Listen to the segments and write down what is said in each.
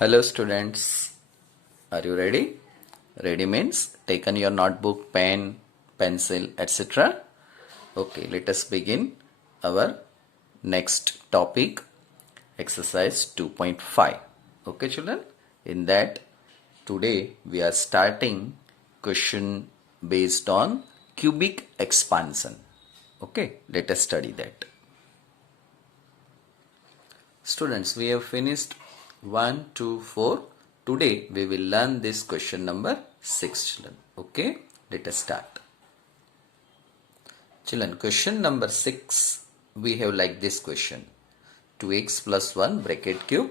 Hello students, are you ready? Ready means taken your notebook, pen, pencil, etc. Okay, let us begin our next topic, exercise 2.5. Okay children, in that today we are starting question based on cubic expansion. Okay, let us study that. Students, we have finished 1, 2, 4. Today we will learn this question number 6 children. Okay, let us start. Children, question number 6 we have like this question. 2x plus 1 bracket cube,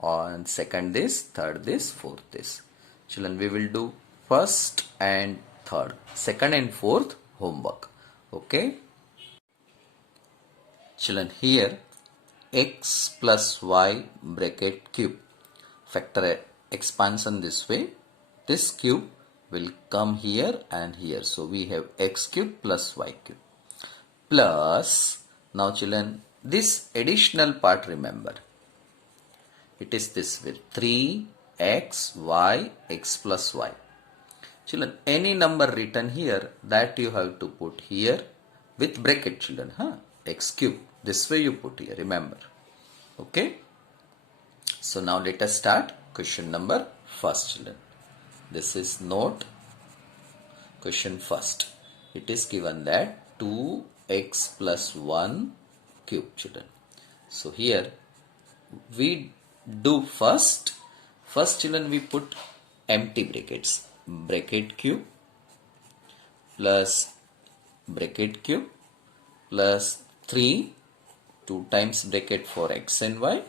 on second this, third this, fourth this. Children, we will do first and third, second and fourth homework. Okay. Children, here x plus y bracket cube, factor expansion this way, this cube will come here and here, so we have x cube plus y cube plus, now children, this additional part remember, it is this way, 3xy x plus y. Children, any number written here, that you have to put here with bracket children, x cube, this way you put here, remember. Okay, so now let us start question number first children. This is note question first. It is given that 2x plus 1 cube children. So here we do first children, we put empty brackets, bracket cube plus bracket cube plus 3, 2 times bracket for x and y,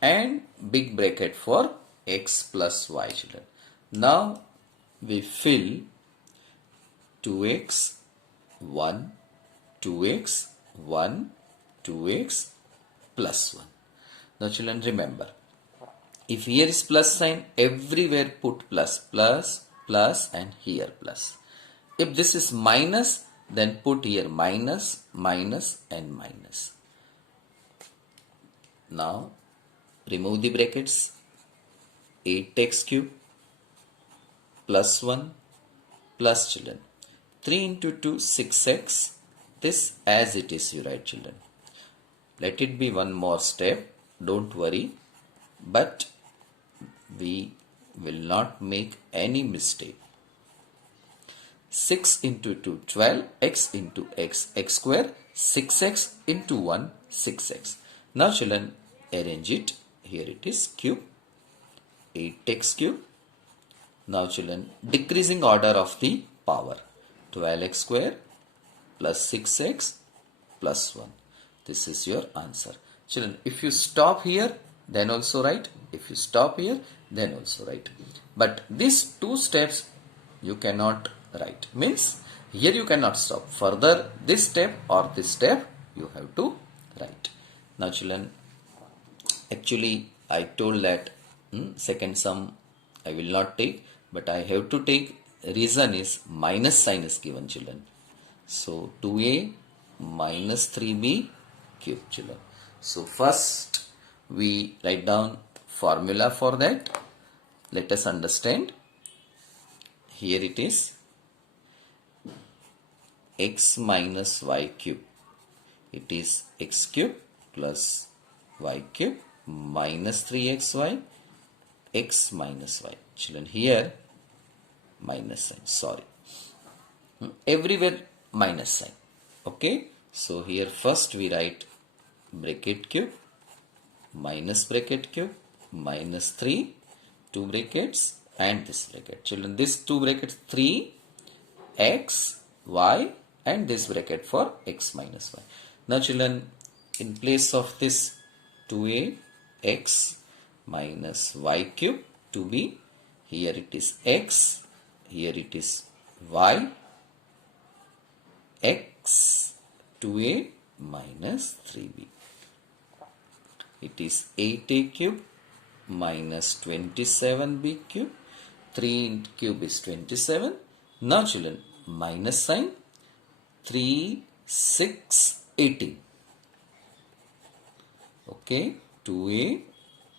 and big bracket for x plus y children. Now we fill 2x 1 2x 1 2x plus 1. Now children, remember, if here is plus sign, everywhere put plus and here plus. If this is minus, then put here minus and minus. Now remove the brackets, 8x cube plus 1 plus children 3 into 2 6x, this as it is you write children. Let it be one more step, don't worry, but we will not make any mistake. 6 into 2 12, x into x square, 6x into 1 6x. Now children, arrange it, here it is cube, 8x cube. Now children, decreasing order of the power, 12x square plus 6x plus 1. This is your answer. Children, if you stop here, then also write. If you stop here, then also write. But these two steps you cannot write. Means here you cannot stop. Further this step or this step you have to write. Now children, actually I told that second sum I will not take, but I have to take. Reason is minus sign is given children. So 2a minus 3b cube children. So first we write down formula for that. Let us understand. Here it is x minus y cube. It is x cube plus y cube minus 3xy x minus y. Children, here minus sign, sorry, everywhere minus sign. Okay, so here first we write bracket cube minus bracket cube minus 3, 2 brackets and this bracket. Children, this 2 brackets 3 x y and this bracket for x minus y. Now children, in place of this 2a x minus y cube, 2b, here it is x, here it is y, x 2a minus 3b. It is 8a cube minus 27b cube. 3 cube is 27. Now children, minus sign, 3, 6, 18. Okay, 2a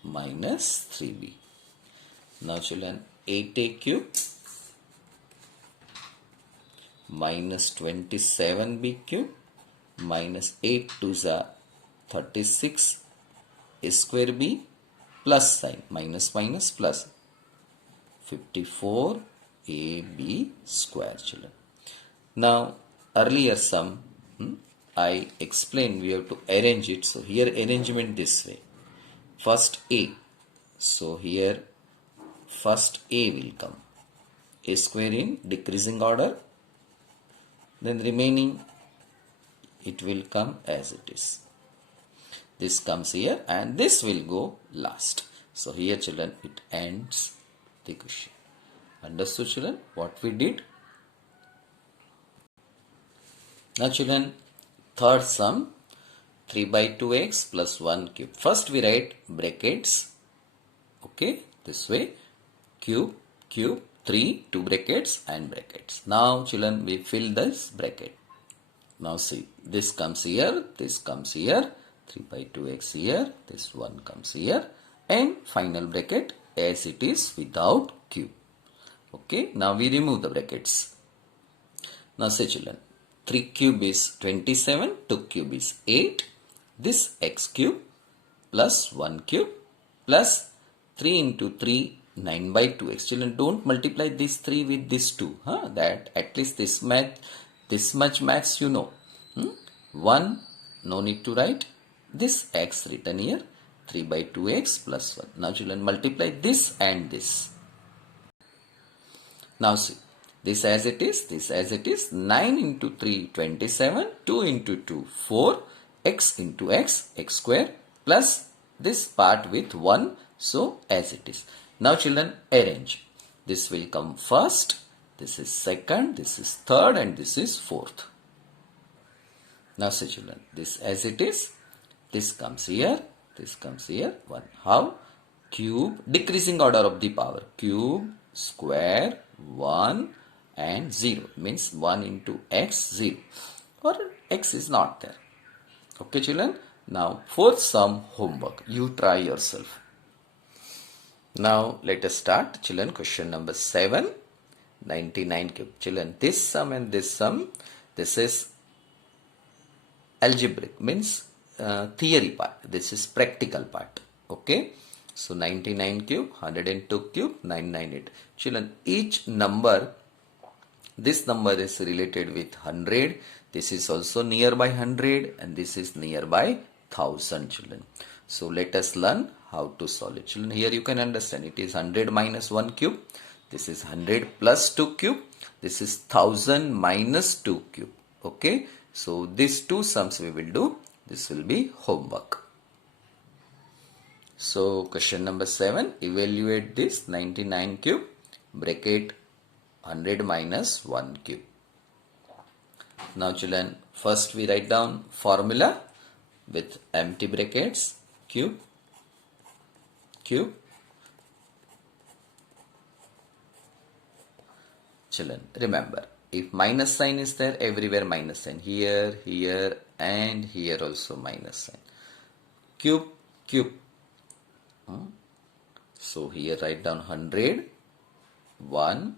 minus 3b. Now children, 8a cube minus 27b cube minus 8 2s are 36 square b plus sign minus minus plus 54ab square children. Now earlier sum I explained we have to arrange it. So here arrangement this way. First a. So here first a will come. A square in decreasing order. Then remaining it will come as it is. This comes here and this will go last. So here children it ends the question. Understood children what we did? Now children, third sum 3 by 2x plus 1 cube. First we write brackets. Okay, this way cube, cube, 3, 2 brackets and brackets. Now children we fill this bracket. Now see, this comes here, this comes here, 3 by 2x here, this one comes here and final bracket as it is without cube. Okay, now we remove the brackets. Now say children, 3 cube is 27, 2 cube is 8, this x cube plus 1 cube plus 3 into 3, 9 by 2x. Children, don't multiply this 3 with this 2. That at least this much maths you know. 1, no need to write. This x written here, 3 by 2x plus 1. Now children, multiply this and this. Now see, this as it is, this as it is, 9 into 3, 27, 2 into 2, 4, x into x, x square, plus this part with 1, so as it is. Now children, arrange. This will come first, this is second, this is third and this is fourth. Now say children, this as it is, this comes here, 1. How? Cube, decreasing order of the power, cube, square, 1 and 0 means 1 into x 0 or x is not there. Okay children, now fourth sum homework, you try yourself. Now let us start children. Question number 7, 99 cube. Children, this sum and this sum, this is algebraic means theory part, this is practical part. Okay, so 99 cube, 102 cube, 998. Children, each number, this number is related with 100, this is also nearby 100 and this is nearby 1000 children. So let us learn how to solve it. Children, here you can understand it is 100 minus 1 cube, this is 100 plus 2 cube, this is 1000 minus 2 cube. Okay, so these two sums we will do, this will be homework. So question number 7, evaluate this 99 cube, bracket 100 minus 1 cube. Now children, first we write down formula with empty brackets, cube, cube. Children, remember, if minus sign is there, everywhere minus sign, here, here and here also minus sign. Cube, cube. So here write down 100, 1,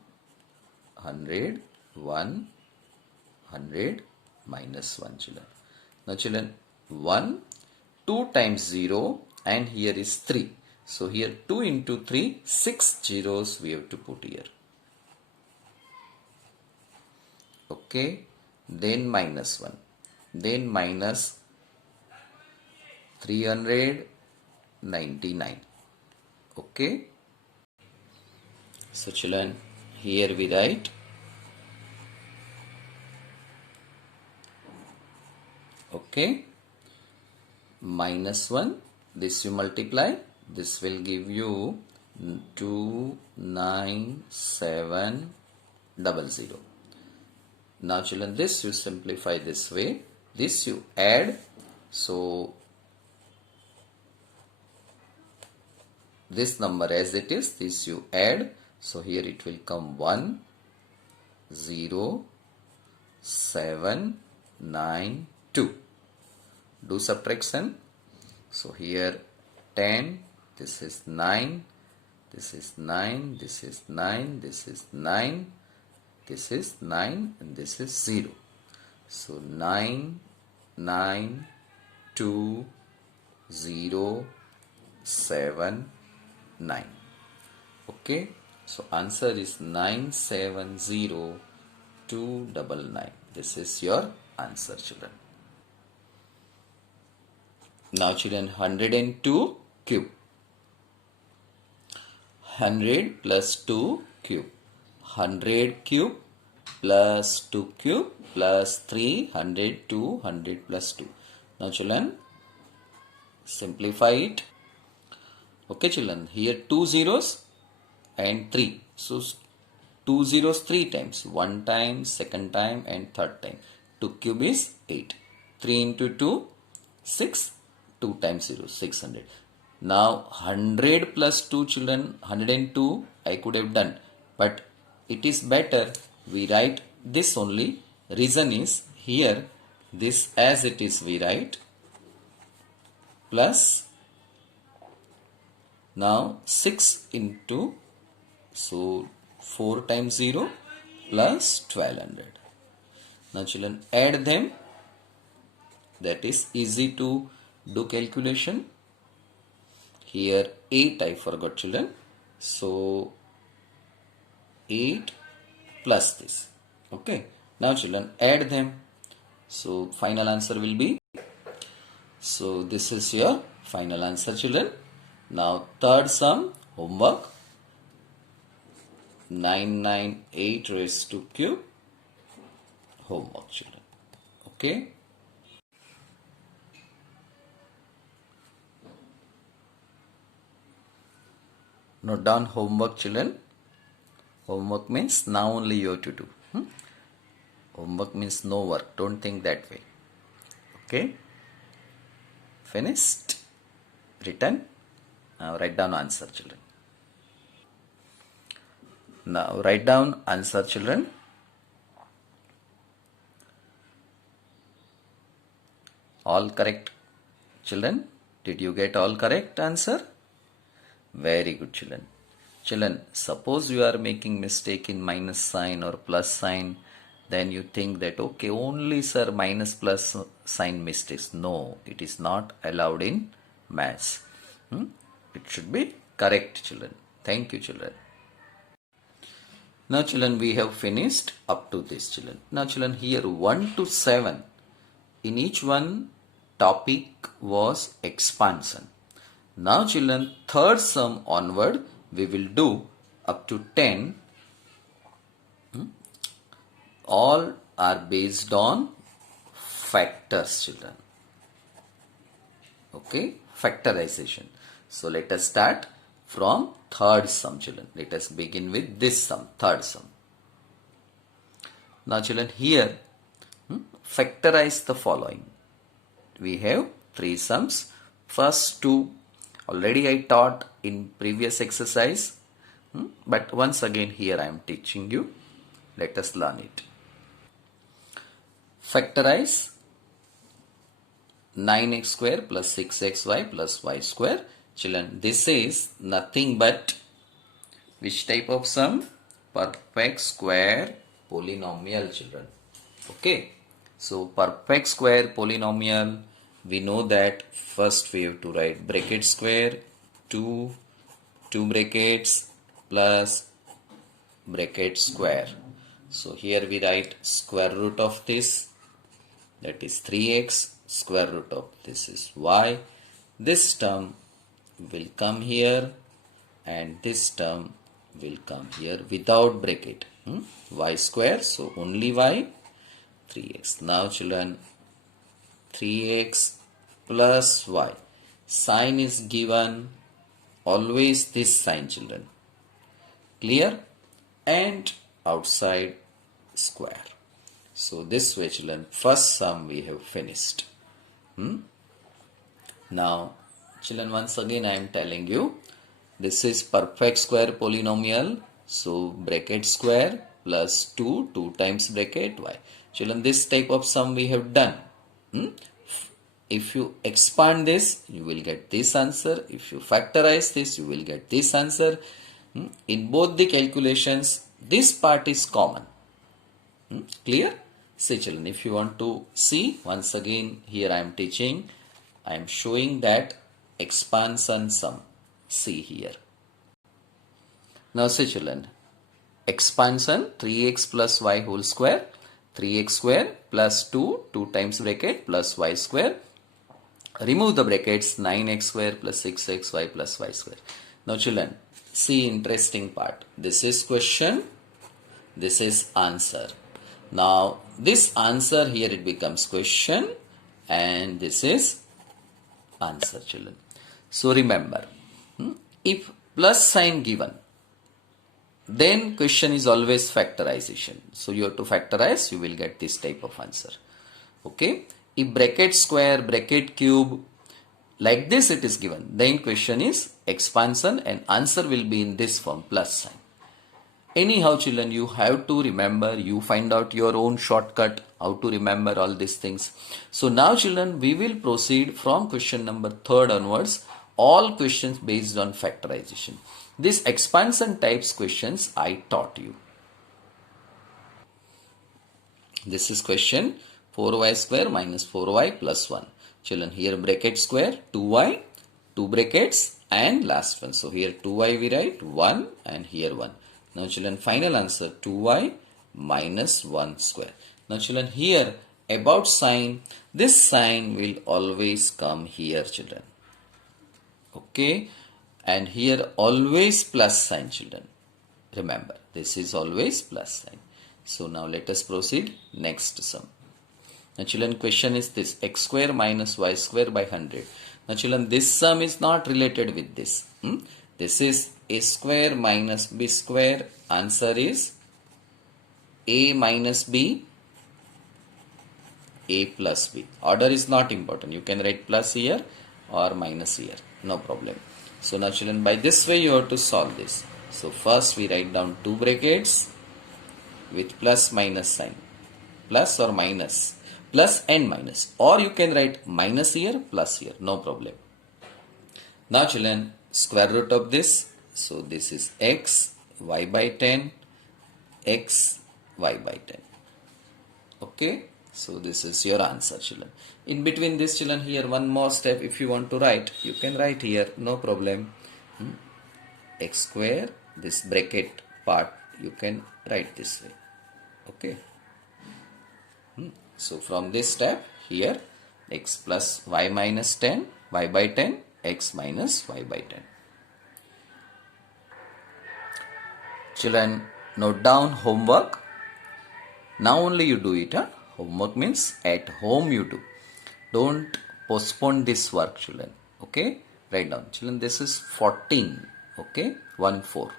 100, 1, 100 minus 1 children. Now children, 1, 2 times 0 and here is 3. So here 2 into 3, 6 zeros we have to put here. Okay, then minus 1, then minus 399. Okay, so children, here we write okay, minus 1, this you multiply, this will give you 29700. Now children, this you simplify this way, this you add, so this number as it is, this you add, so here it will come 10792. Do subtraction, so here 10 This is 9. This is 9. This is 9. This is 9. This is 9 and this is 0. So 9, 9, 2, 0, 7, 9. Okay. So answer is 970299. This is your answer, children. Now children, 102 cube. 100 plus 2 cube. 100 cube plus 2 cube plus 300, 200 plus 2. Now children, simplify it. Okay children, here 2 zeros and 3. So 2 zeros 3 times. 1 time, second time and third time. 2 cube is 8. 3 into 2, 6. 2 times 0, 600. Now 100 plus 2 children, 102 I could have done. But it is better we write this only. Reason is here this as it is we write plus now 6 into, so 4 times 0 plus 1200. Now children add them. That is easy to do calculation. Here 8 I forgot children. So 8 plus this. Okay. Now children add them. So final answer will be. So this is your final answer children. Now third sum homework. 998 raised to cube. Homework children. Okay. Note down homework children. Homework means now only you have to do. Homework means no work. Don't think that way. Okay. Finished. Written. Now write down answer children. Now write down answer children. All correct children. Did you get all correct answer? Very good children. Children, suppose you are making mistake in minus sign or plus sign, then you think that okay, only sir minus plus sign mistakes. No, it is not allowed in maths. It should be correct children. Thank you children. Now children, we have finished up to this children. Now children, here 1 to 7, in each one topic was expansion. Now children, third sum onward we will do up to 10. All are based on factors children. Okay, factorization. So let us start from third sum children. Let us begin with this sum, third sum. Now children, here factorize the following. We have 3 sums. First 2 already I taught in previous exercise, but once again here I am teaching you. Let us learn it. Factorize 9x square plus 6xy plus y square. Children, this is nothing but which type of sum? Perfect square polynomial children. Okay. So perfect square polynomial, we know that first we have to write bracket square 2 brackets plus bracket square. So here we write square root of this, that is 3x, square root of this is y. This term will come here and this term will come here without bracket. Y square, so only y, 3x. Now children, 3x plus y. Sign is given, always this sign children. Clear? And outside square. So this way children, first sum we have finished. Now children, once again I am telling you, this is perfect square polynomial. So bracket square plus 2 times bracket y. Children, this type of sum we have done. if you expand this, you will get this answer. If you factorize this, you will get this answer. In both the calculations, this part is common. Clear? See children, if you want to see, once again here I am teaching, I am showing that expansion sum. See here. Now see children, expansion 3x plus y whole square, 3x square plus 2 times bracket plus y square. Remove the brackets, 9x square plus 6xy plus y square. Now children, see interesting part. This is question, this is answer. Now this answer here it becomes question and this is answer children. So remember, if plus sign given, then question is always factorization. So you have to factorize, you will get this type of answer. Okay. If bracket square, bracket cube, like this it is given, then question is expansion and answer will be in this form, plus sign. Anyhow children, you have to remember, you find out your own shortcut, how to remember all these things. So now children, we will proceed from question number 3rd onwards, all questions based on factorization. This expansion types questions I taught you. This is question 4y square minus 4y plus 1. Children, here bracket square 2y, 2 brackets and last one. So here 2y we write 1 and here 1. Now children, final answer 2y minus 1 square. Now children, here about sign, this sign will always come here children. Okay, and here always plus sign children. Remember, this is always plus sign. So now let us proceed next sum. Now children, question is this, x square minus y square by 100. Now children, this sum is not related with this. This is a square minus b square. Answer is a minus b, a plus b. Order is not important. You can write plus here or minus here. No problem. So now children, by this way you have to solve this. So first we write down 2 brackets with plus minus sign. Plus or minus. Plus and minus. Or you can write minus here, plus here. No problem. Now children, square root of this. So this is x, y by 10, x, y by 10. Okay. So this is your answer children. In between this children, here one more step. If you want to write, you can write here. No problem. X square, this bracket part, you can write this way. Okay. So from this step here, x plus y minus 10, y by 10, x minus y by 10. Children, note down homework. Now only you do it. Homework means at home you do. Don't postpone this work children. Okay. Write down. Children, this is 14. Okay. 1, 4.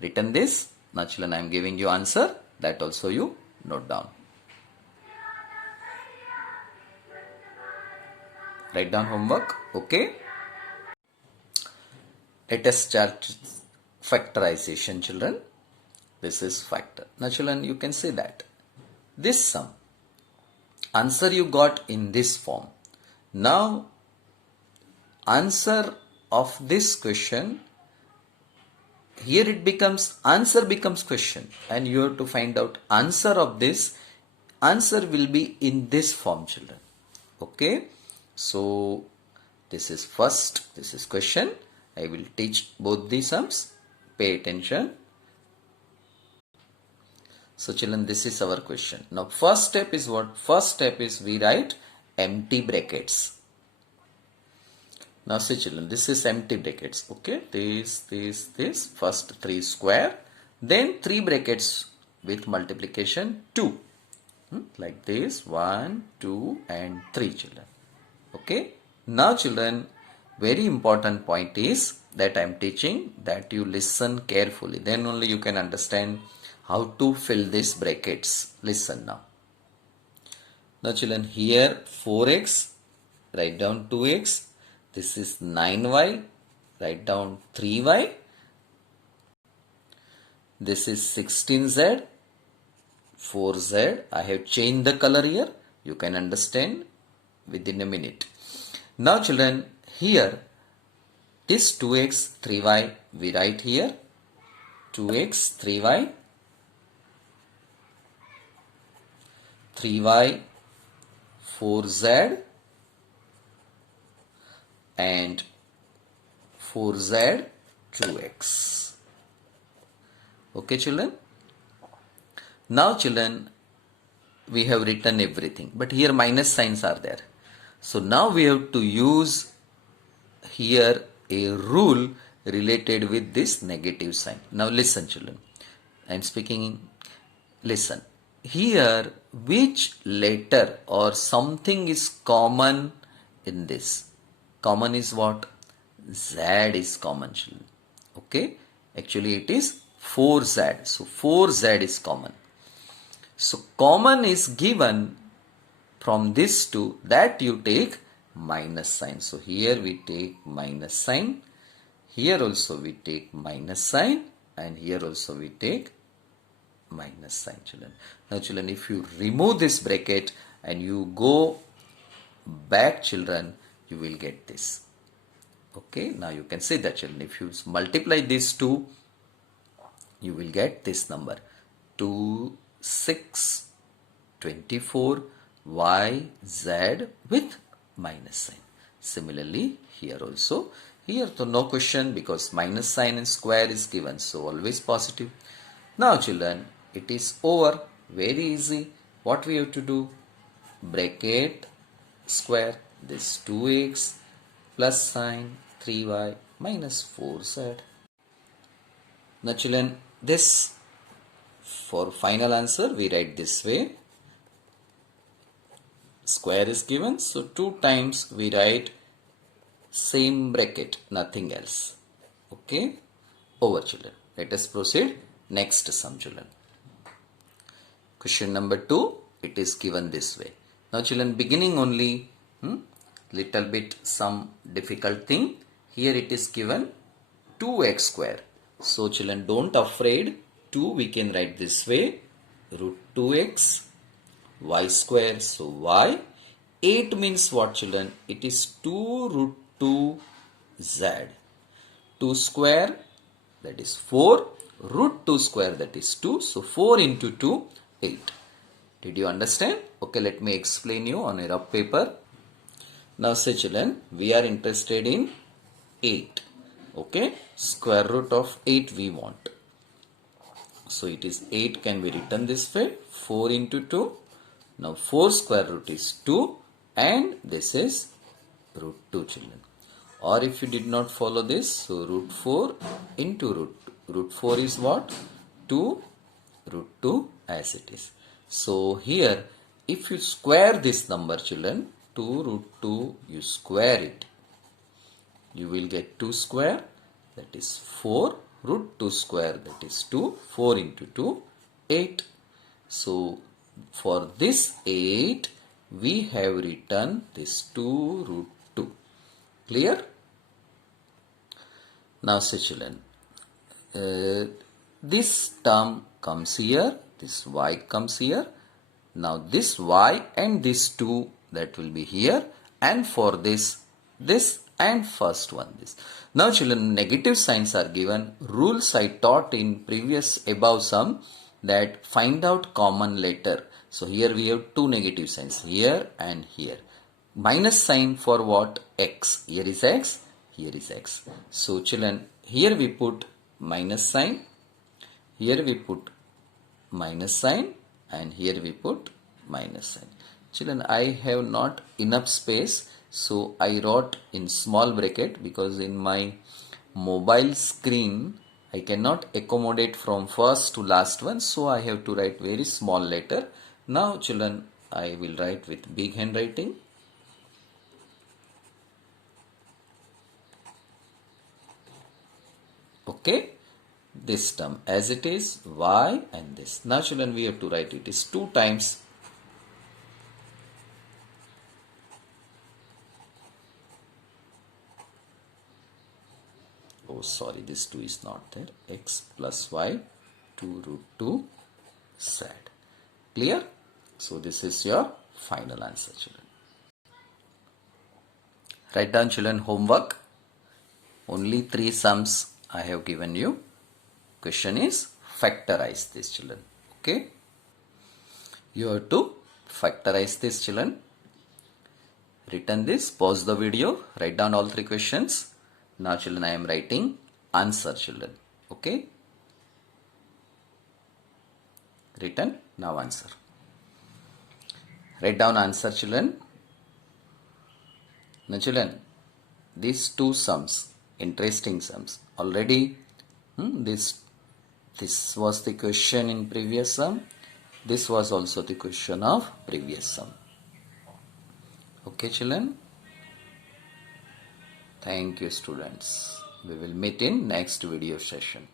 Written this. Now children, I am giving you answer. That also you note down. Write down homework. Okay. Let us start factorization children. This is factor. Now children, you can say that this sum, answer you got in this form. Now answer of this question, here it becomes, answer becomes question and you have to find out answer of this. Answer will be in this form children. Okay. So this is first, this is question. I will teach both the sums. Pay attention. So children, this is our question. Now first step is what? First step is we write empty brackets. Now see children, this is empty brackets. Okay, this. First 3 square. Then 3 brackets with multiplication 2. Like this, 1, 2 and 3 children. Okay. Now children, very important point is that I am teaching, that you listen carefully. Then only you can understand how to fill these brackets. Listen now. Now children, here 4x, write down 2x. This is 9y, write down 3y. This is 16z, 4z. I have changed the color here. You can understand within a minute. Now children, here this 2x 3y we write here 2x 3y 3y 4z and 4z 2x. Okay children. Now children, we have written everything, but here minus signs are there. So now we have to use here a rule related with this negative sign. Now listen children, I am speaking, listen. Here which letter or something is common in this? Common is what? Z is common children. Okay, actually it is 4z. So 4z is common. So common is given from this two, that you take minus sign. So here we take minus sign, here also we take minus sign, and here also we take minus sign children. Now children, if you remove this bracket and you go back children, you will get this. Okay, now you can see that children, if you multiply these two, you will get this number 2, 6, 24 y z with minus sign. Similarly here also, here so no question because minus sign and square is given, so always positive. Now children, it is over, very easy. What we have to do? Bracket square this 2x plus sign 3y minus 4z. Now children, this for final answer we write this way. Square is given, so 2 times we write same bracket, nothing else. Okay, over children. Let us proceed next sum children. Question number 2, it is given this way. Now children, beginning only little bit some difficult thing. Here it is given 2x square. So children, don't afraid. 2 we can write this way, root 2x y square, so y. 8 means what children? It is 2 root 2 z. 2 square, that is 4, root 2 square, that is 2, so 4 into 2, 8. Did you understand? Okay, let me explain you on a rough paper. Now say children, we are interested in 8. Okay, square root of 8 we want. So it is 8 can be written this way, 4 into 2. Now 4 square root is 2 and this is root 2 children. Or if you did not follow this, so root 4 into root 2. Root 4 is what? 2 root 2 as it is. So here if you square this number children, 2 root 2 you square it, you will get 2 square, that is 4, root 2 square, that is 2, 4 into 2, 8. So for this 8 we have written this 2 root 2. Clear? Now say children, this term comes here, this y comes here. Now this y and this 2 that will be here, and for this and first one this. Now children, negative signs are given. Rules I taught in previous above sum, that find out common letter. So here we have 2 negative signs, here and here. Minus sign for what? X. Here is x, here is x. So children, here we put minus sign, here we put minus sign, and here we put minus sign. Children, I have not enough space, so I wrote in small bracket because in my mobile screen I cannot accommodate from first to last one, so I have to write very small letter. Now children, I will write with big handwriting. Okay, this term as it is, y and this. Now children, we have to write it is 2 times oh sorry, this 2 is not there, x plus y 2 root 2 z. Clear? So this is your final answer children. Write down children homework. Only 3 sums I have given you. Question is factorize this children. Okay. You have to factorize this children. Written this, pause the video, write down all 3 questions. Now children, I am writing answer children. Okay. Written, now answer. Write down answer children. Now children, these 2 sums, interesting sums. Already this was the question in previous sum. This was also the question of previous sum. Okay children. Thank you students. We will meet in next video session.